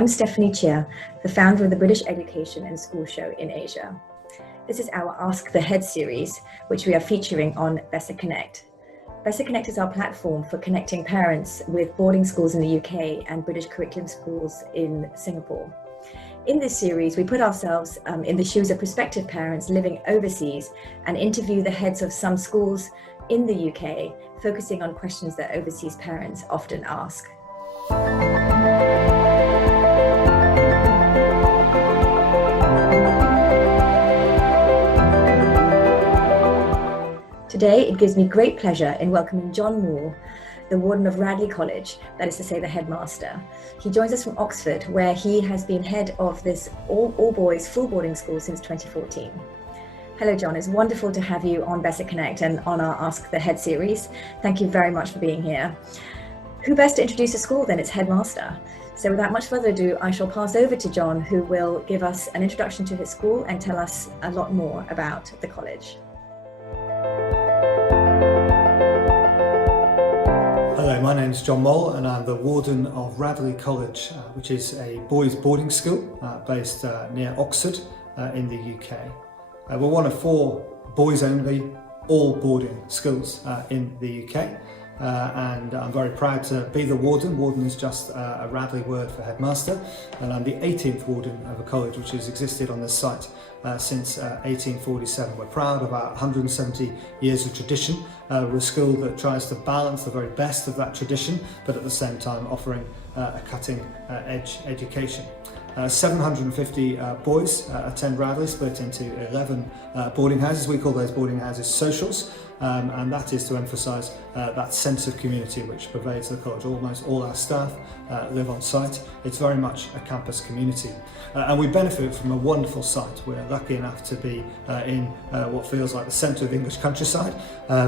I'm Stephanie Cheah, the founder of the British Education and School Show in Asia. This is our Ask the Head series, which we are featuring on BESSA Connect. BESSA Connect is our platform for connecting parents with boarding schools in the UK and British curriculum schools in Singapore. In this series, we put ourselves in the shoes of prospective parents living overseas and interview the heads of some schools in the UK, focusing on questions that overseas parents often ask. Today, it gives me great pleasure in welcoming John Moore, the warden of Radley College, that is to say the headmaster. He joins us from Oxford, where he has been head of this all-boys full boarding school since 2014. Hello, John. It's wonderful to have you on BESSA Connect and on our Ask the Head series. Thank you very much for being here. Who best to introduce a school than its headmaster? So without much further ado, I shall pass over to John, who will give us an introduction to his school and tell us a lot more about the college. Hello, my name is John Mole and I'm the warden of Radley College, which is a boys' boarding school based near Oxford in the UK. We're one of 4 boys-only, all boarding schools in the UK. And I'm very proud to be the warden. Warden is just a Radley word for headmaster, and I'm the 18th warden of a college which has existed on this site since 1847. We're proud of our 170 years of tradition. We're a school that tries to balance the very best of that tradition, but at the same time offering a cutting edge education. 750 boys attend Radley, split into 11 boarding houses. We call those boarding houses socials, and that is to emphasise that sense of community which pervades the college. Almost all our staff live on site. It's very much a campus community, and we benefit from a wonderful site. We're lucky enough to be in what feels like the centre of the English countryside,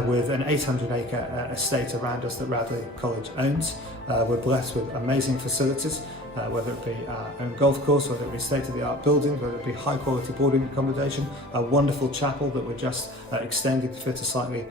with an 800-acre estate around us that Radley College owns. We're blessed with amazing facilities, whether it be our own golf course, whether it be state-of-the-art buildings, whether it be high-quality boarding accommodation, a wonderful chapel that we're just extending to fit a slightly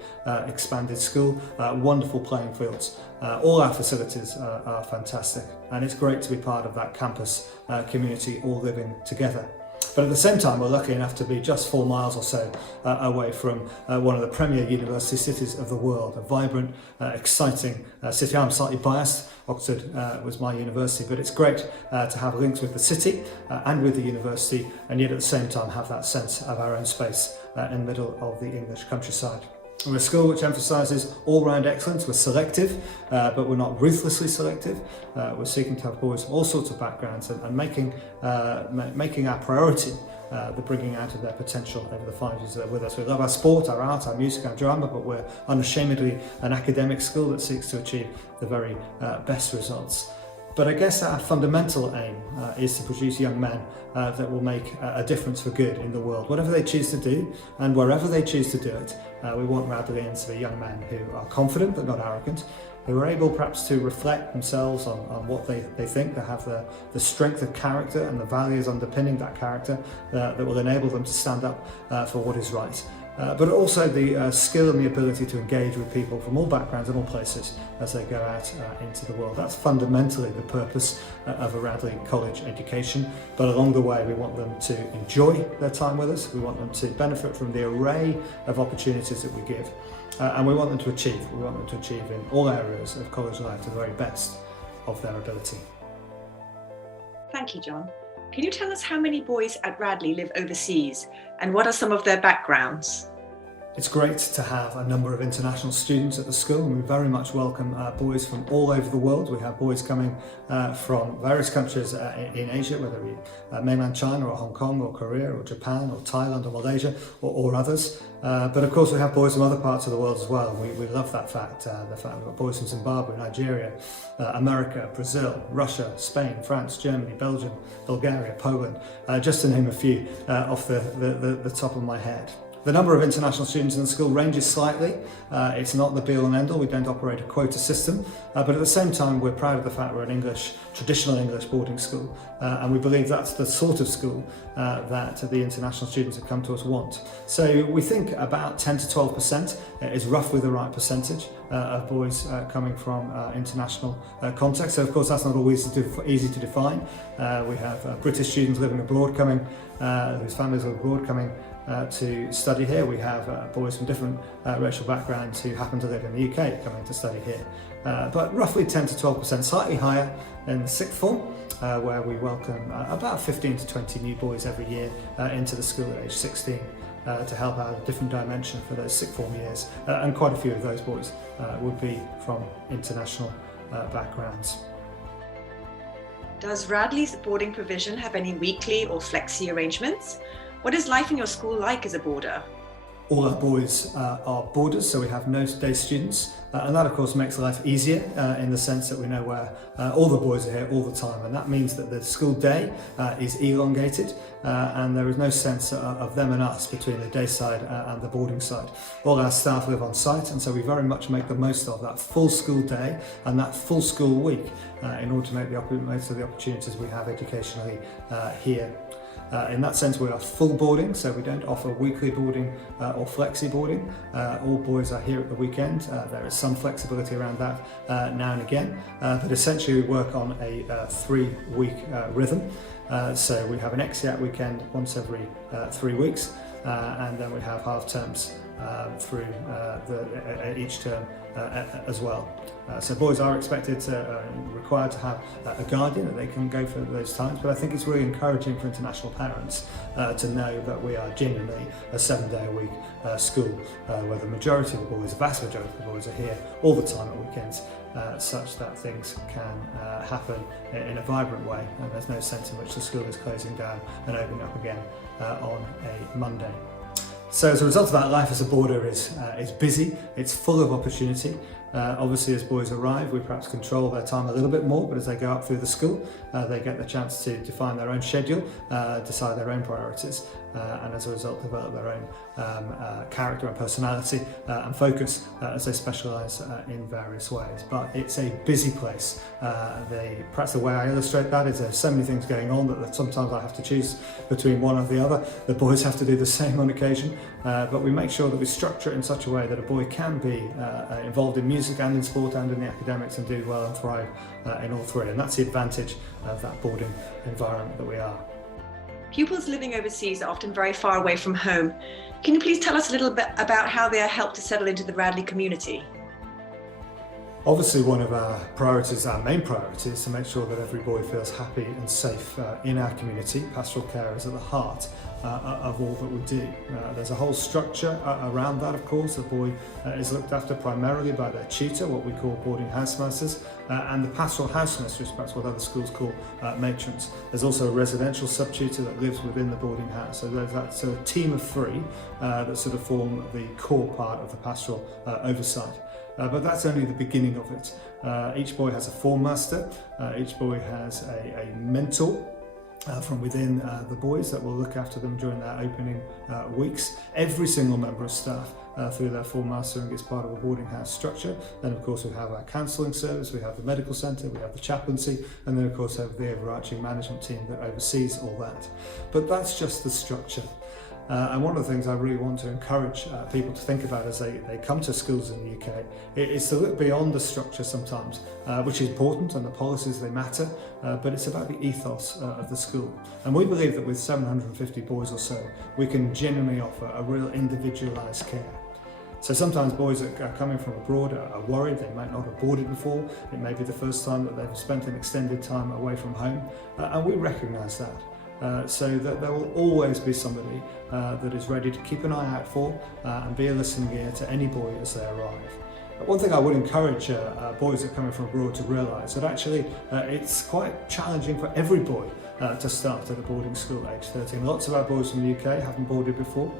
expanded school, wonderful playing fields. All our facilities are fantastic, and it's great to be part of that campus community all living together. But at the same time, we're lucky enough to be just 4 miles or so away from one of the premier university cities of the world, a vibrant, exciting city. I'm slightly biased. Oxford was my university, but it's great to have links with the city and with the university, and yet at the same time have that sense of our own space in the middle of the English countryside. We're a school which emphasises all-round excellence. We're selective, but we're not ruthlessly selective. We're seeking to have boys from all sorts of backgrounds and making our priority the bringing out of their potential over the 5 years they're with us. We love our sport, our art, our music, our drama, but we're unashamedly an academic school that seeks to achieve the very best results. But I guess our fundamental aim is to produce young men that will make a difference for good in the world. Whatever they choose to do and wherever they choose to do it, we want Radleyans to be young men who are confident but not arrogant, who are able perhaps to reflect themselves on what they think, that have the strength of character and the values underpinning that character that will enable them to stand up for what is right. But also the skill and the ability to engage with people from all backgrounds and all places as they go out into the world. That's fundamentally the purpose of a Radley College education, but along the way we want them to enjoy their time with us, we want them to benefit from the array of opportunities that we give, and we want them to achieve. We want them to achieve in all areas of college life to the very best of their ability. Thank you, John. Can you tell us how many boys at Radley live overseas and what are some of their backgrounds? It's great to have a number of international students at the school, and we very much welcome boys from all over the world. We have boys coming from various countries in Asia, whether it be mainland China or Hong Kong or Korea or Japan or Thailand or Malaysia or others. But of course we have boys from other parts of the world as well. We love that fact, the fact we've got boys from Zimbabwe, Nigeria, America, Brazil, Russia, Spain, France, Germany, Belgium, Bulgaria, Poland, just to name a few off the top of my head. The number of international students in the school ranges slightly. It's not the be-all and end-all. We don't operate a quota system, but at the same time we're proud of the fact we're an traditional English boarding school, and we believe that's the sort of school that the international students who come to us want. So we think about 10 to 12% is roughly the right percentage of boys coming from international context. So of course that's not always easy to define. We have British students living abroad coming, whose families are abroad coming to study here. We have boys from different racial backgrounds who happen to live in the UK coming to study here. But roughly 10 to 12%, slightly higher in the sixth form, where we welcome about 15 to 20 new boys every year into the school at age 16 to help out a different dimension for those sixth form years. And quite a few of those boys would be from international backgrounds. Does Radley's boarding provision have any weekly or flexi arrangements? What is life in your school like as a boarder? All our boys are boarders, so we have no day students, and that of course makes life easier in the sense that we know where all the boys are here all the time, and that means that the school day is elongated and there is no sense of them and us between the day side and the boarding side. All our staff live on site, and so we very much make the most of that full school day and that full school week in order to make the most of the opportunities we have educationally here. In that sense, we are full boarding, so we don't offer weekly boarding or flexi boarding. All boys are here at the weekend. There is some flexibility around that now and again, but essentially we work on a 3-week rhythm. So we have an exeat weekend once every 3 weeks, and then we have half terms through each term as well. So boys are expected required to have a guardian that they can go for those times, but I think it's really encouraging for international parents to know that we are genuinely a 7-day-a-week school where the majority of the boys, the vast majority of the boys are here all the time at weekends, such that things can happen in a vibrant way, and there's no sense in which the school is closing down and opening up again on a Monday. So as a result of that, life as a boarder is busy, it's full of opportunity. Obviously as boys arrive, we perhaps control their time a little bit more, but as they go up through the school, they get the chance to define their own schedule, decide their own priorities, and as a result develop their own character and personality and focus as they specialise in various ways. But it's a busy place. Perhaps the way I illustrate that is there's so many things going on that sometimes I have to choose between one or the other. The boys have to do the same on occasion, but we make sure that we structure it in such a way that a boy can be involved in music and in sport and in the academics and do well and thrive in all three, and that's the advantage of that boarding environment that we are. Pupils living overseas are often very far away from home. Can you please tell us a little bit about how they are helped to settle into the Radley community? Obviously one of our priorities, our main priority, is to make sure that every boy feels happy and safe in our community. Pastoral care is at the heart of all that we do. There's a whole structure around that, of course. The boy is looked after primarily by their tutor, what we call boarding housemasters, and the pastoral house mistress, perhaps what other schools call matrons. There's also a residential sub-tutor that lives within the boarding house. So there's that sort of team of 3 that sort of form the core part of the pastoral oversight. But that's only the beginning of it. Each boy has a form master, each boy has a mentor from within the boys that will look after them during their opening weeks. Every single member of staff through their form mastering is part of a boarding house structure. Then of course we have our counselling service, we have the medical centre, we have the chaplaincy, and then of course we have the overarching management team that oversees all that. But that's just the structure. And one of the things I really want to encourage people to think about as they come to schools in the UK is to look beyond the structure sometimes, which is important, and the policies, they matter, but it's about the ethos of the school. And we believe that with 750 boys or so, we can genuinely offer a real individualised care. So sometimes boys that are coming from abroad are worried, they might not have boarded before, it may be the first time that they've spent an extended time away from home, and we recognise that. So that there will always be somebody that is ready to keep an eye out for and be a listening ear to any boy as they arrive. One thing I would encourage boys that are coming from abroad to realise that actually it's quite challenging for every boy to start at a boarding school at age 13. Lots of our boys from the UK haven't boarded before,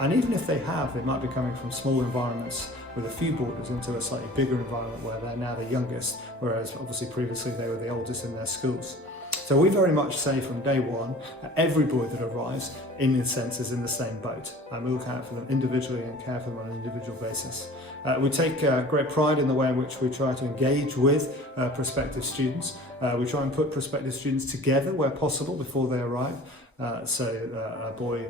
and even if they have, they might be coming from small environments with a few boarders into a slightly bigger environment where they're now the youngest, whereas obviously previously they were the oldest in their schools. So we very much say from day one, every boy that arrives, in a sense, is in the same boat. And we look out for them individually and care for them on an individual basis. We take great pride in the way in which we try to engage with prospective students. We try and put prospective students together where possible before they arrive. So a boy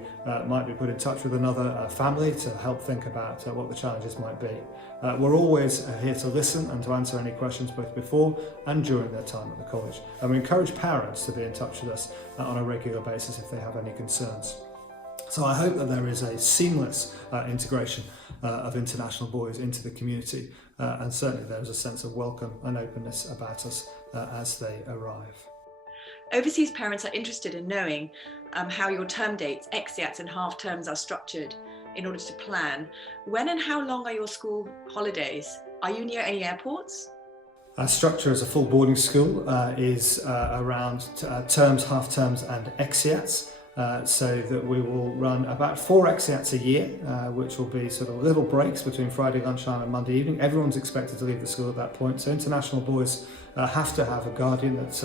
might be put in touch with another family to help think about what the challenges might be. We're always here to listen and to answer any questions both before and during their time at the college. And we encourage parents to be in touch with us on a regular basis if they have any concerns. So I hope that there is a seamless integration of international boys into the community, and certainly there is a sense of welcome and openness about us as they arrive. Overseas parents are interested in knowing how your term dates, exeats and half terms are structured in order to plan. When and how long are your school holidays? Are you near any airports? Our structure as a full boarding school is around terms, half terms and exeats. So that we will run about 4 exeats a year, which will be sort of little breaks between Friday lunchtime and Monday evening. Everyone's expected to leave the school at that point, so international boys have to have a guardian that's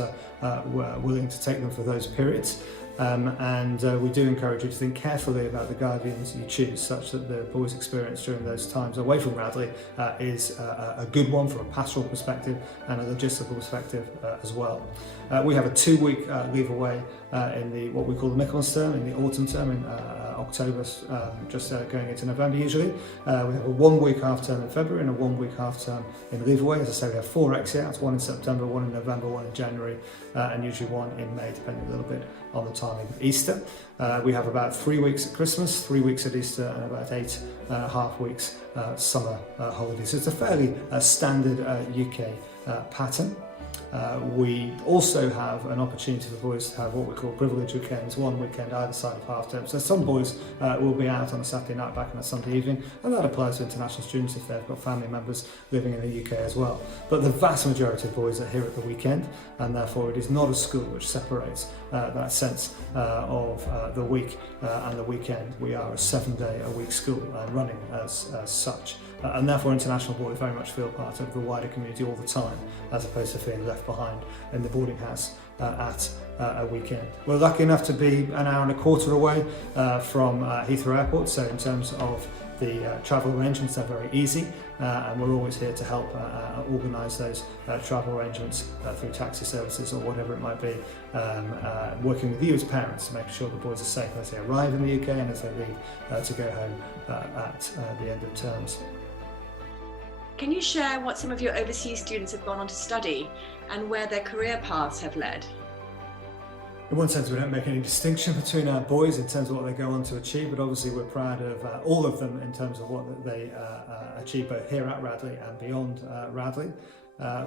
willing to take them for those periods. And we do encourage you to think carefully about the guardians you choose, such that the boys' experience during those times away from Radley is a good one from a pastoral perspective and a logistical perspective as well. We have a 2-week leave away in what we call the Michaelmas term, in the autumn term, in October, just going into November usually. We have a 1-week half term in February and a 1-week half term in leave away. As I say, we have 4 exeats, 1 in September, 1 in November, 1 in January, and usually 1 in May, depending a little bit on the timing of Easter. We have about 3 weeks at Christmas, 3 weeks at Easter, and about 8.5 weeks summer holidays. So it's a fairly standard UK pattern. We also have an opportunity for boys to have what we call privilege weekends, 1 weekend either side of half term. So some boys will be out on a Saturday night, back on a Sunday evening, and that applies to international students if they've got family members living in the UK as well. But the vast majority of boys are here at the weekend, and therefore it is not a school which separates that sense of the week and the weekend. We are a 7-day-a-week school running as such. And therefore international boys very much feel part of the wider community all the time, as opposed to feeling left behind in the boarding house at a weekend. We're lucky enough to be an hour and a quarter away from Heathrow Airport, so in terms of the travel arrangements, they're very easy, and we're always here to help organise those travel arrangements through taxi services or whatever it might be, working with you as parents to make sure the boys are safe as they arrive in the UK and as they leave to go home at the end of terms. Can you share what some of your overseas students have gone on to study and where their career paths have led? In one sense, we don't make any distinction between our boys in terms of what they go on to achieve, but obviously we're proud of all of them in terms of what they achieve both here at Radley and beyond Radley.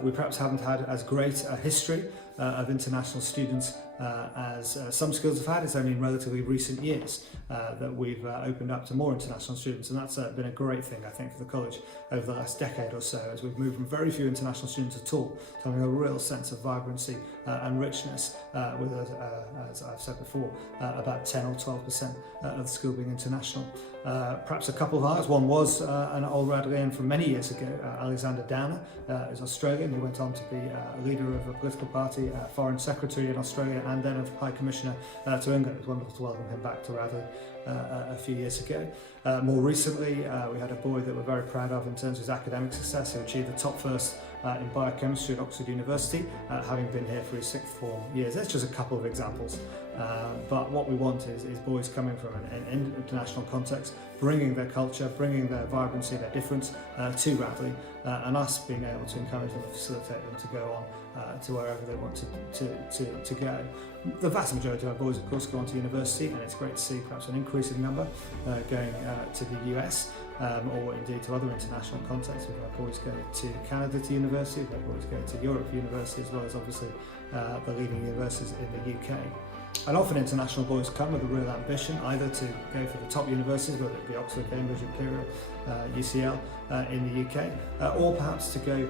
We perhaps haven't had as great a history of international students as some schools have had. It's only in relatively recent years that we've opened up to more international students, and that's been a great thing, I think, for the college over the last decade or so, as we've moved from very few international students at all to having a real sense of vibrancy and richness with, as I've said before, about 10 or 12% of the school being international. Perhaps a couple of ours. One was an old Radleyan from many years ago, Alexander Downer, is Australian. He went on to be a leader of a political party, Foreign Secretary in Australia, and then of High Commissioner to England. It was wonderful to welcome him back to Radley a few years ago. More recently, we had a boy that we're very proud of in terms of his academic success, who achieved the top first in biochemistry at Oxford University, having been here for his 6th form years. That's just a couple of examples. But what we want is boys coming from an international context, bringing their culture, bringing their vibrancy, their difference to Radley, and us being able to encourage them and facilitate them to go on to wherever they want to go. The vast majority of our boys, of course, go on to university, and it's great to see perhaps an increasing number going to the US, or indeed to other international contexts. We've had boys go to Canada to university, we've had boys go to Europe university, as well as obviously the leading universities in the UK. And often international boys come with a real ambition either to go for the top universities, whether it be Oxford, Cambridge, Imperial, UCL in the UK, or perhaps to go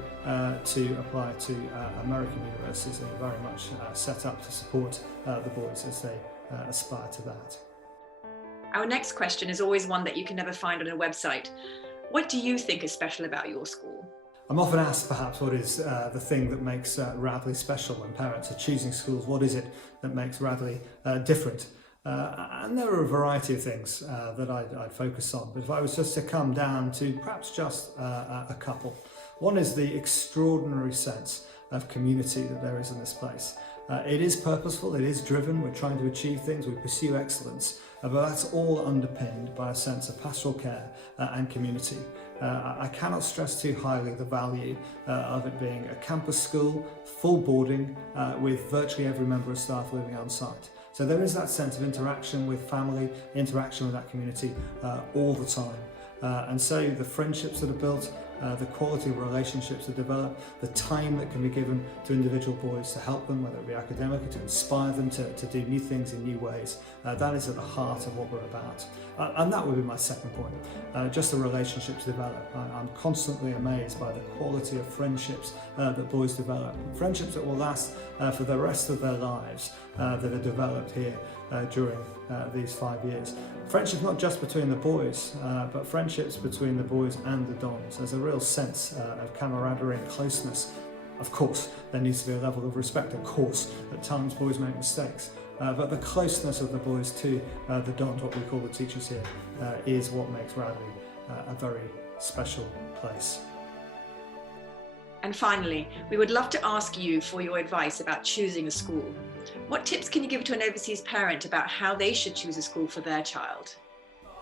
to apply to American universities, and are very much set up to support the boys as they aspire to that. Our next question is always one that you can never find on a website. What do you think is special about your school? I'm often asked perhaps what is the thing that makes Radley special when parents are choosing schools. What is it that makes Radley different? And there are a variety of things that I'd focus on. But if I was just to come down to perhaps just a couple. One is the extraordinary sense of community that there is in this place. It is purposeful, it is driven, we're trying to achieve things, we pursue excellence, but that's all underpinned by a sense of pastoral care and community. I cannot stress too highly the value of it being a campus school, full boarding, with virtually every member of staff living on site. So there is that sense of interaction with family, interaction with that community all the time. And so the friendships that are built, the quality of relationships that develop, the time that can be given to individual boys to help them, whether it be academically, to inspire them to do new things in new ways, that is at the heart of what we're about. And that would be my second point, just the relationships develop. I'm constantly amazed by the quality of friendships that boys develop, friendships that will last for the rest of their lives, that are developed here during these 5 years. Friendships not just between the boys, but friendships between the boys and the dons. There's a real sense of camaraderie and closeness. Of course, there needs to be a level of respect. Of course, at times boys make mistakes. But the closeness of the boys to the dons, what we call the teachers here, is what makes Radley a very special place. And finally, we would love to ask you for your advice about choosing a school. What tips can you give to an overseas parent about how they should choose a school for their child?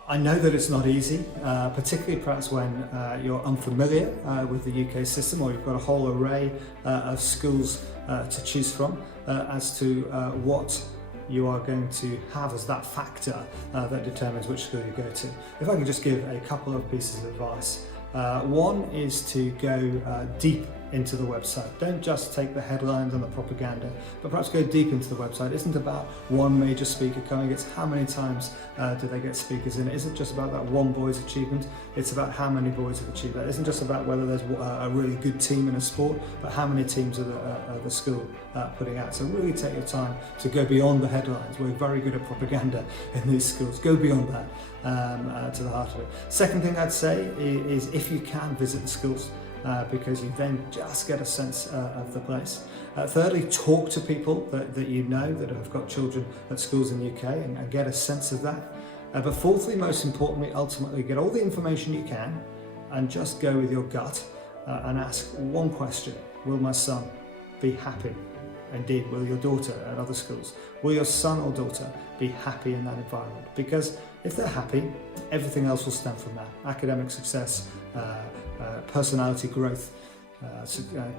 I know that it's not easy, particularly perhaps when you're unfamiliar with the UK system, or you've got a whole array of schools to choose from as to what you are going to have as that factor that determines which school you go to. If I could just give a couple of pieces of advice. One is to go deep into the website. Don't just take the headlines and the propaganda, but perhaps go deep into the website. It isn't about one major speaker coming, it's how many times do they get speakers in. It isn't just about that one boy's achievement, it's about how many boys have achieved that. It isn't just about whether there's a really good team in a sport, but how many teams are the school putting out. So really take your time to go beyond the headlines. We're very good at propaganda in these schools. Go beyond that to the heart of it. Second thing I'd say is if you can visit the schools, because you then just get a sense of the place. Thirdly, talk to people that you know that have got children at schools in the UK and get a sense of that. But fourthly, most importantly, ultimately get all the information you can and just go with your gut and ask one question. Will my son be happy? Indeed, will your daughter at other schools? Will your son or daughter be happy in that environment? Because if they're happy, everything else will stem from that. Academic success, personality growth,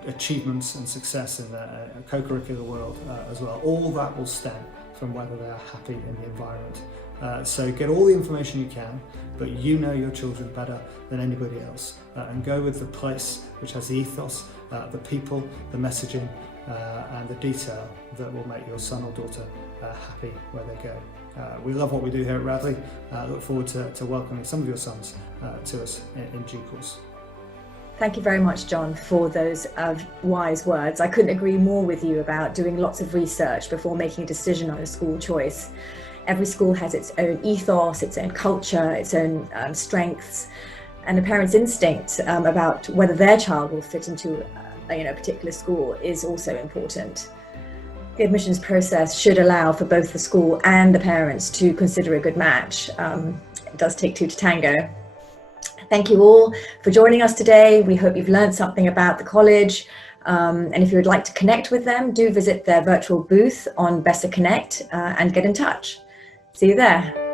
achievements and success in the co-curricular world as well. All that will stem from whether they are happy in the environment. So get all the information you can, but you know your children better than anybody else. And go with the place which has the ethos, the people, the messaging, and the detail that will make your son or daughter happy where they go. We love what we do here at Radley. Look forward to welcoming some of your sons to us in due course. Thank you very much, John, for those wise words. I couldn't agree more with you about doing lots of research before making a decision on a school choice. Every school has its own ethos, its own culture, its own strengths, and a parent's instinct about whether their child will fit into a particular school is also important. The admissions process should allow for both the school and the parents to consider a good match. It does take two to tango. Thank you all for joining us today. We hope you've learned something about the college. And if you would like to connect with them, do visit their virtual booth on BESSA Connect and get in touch. See you there.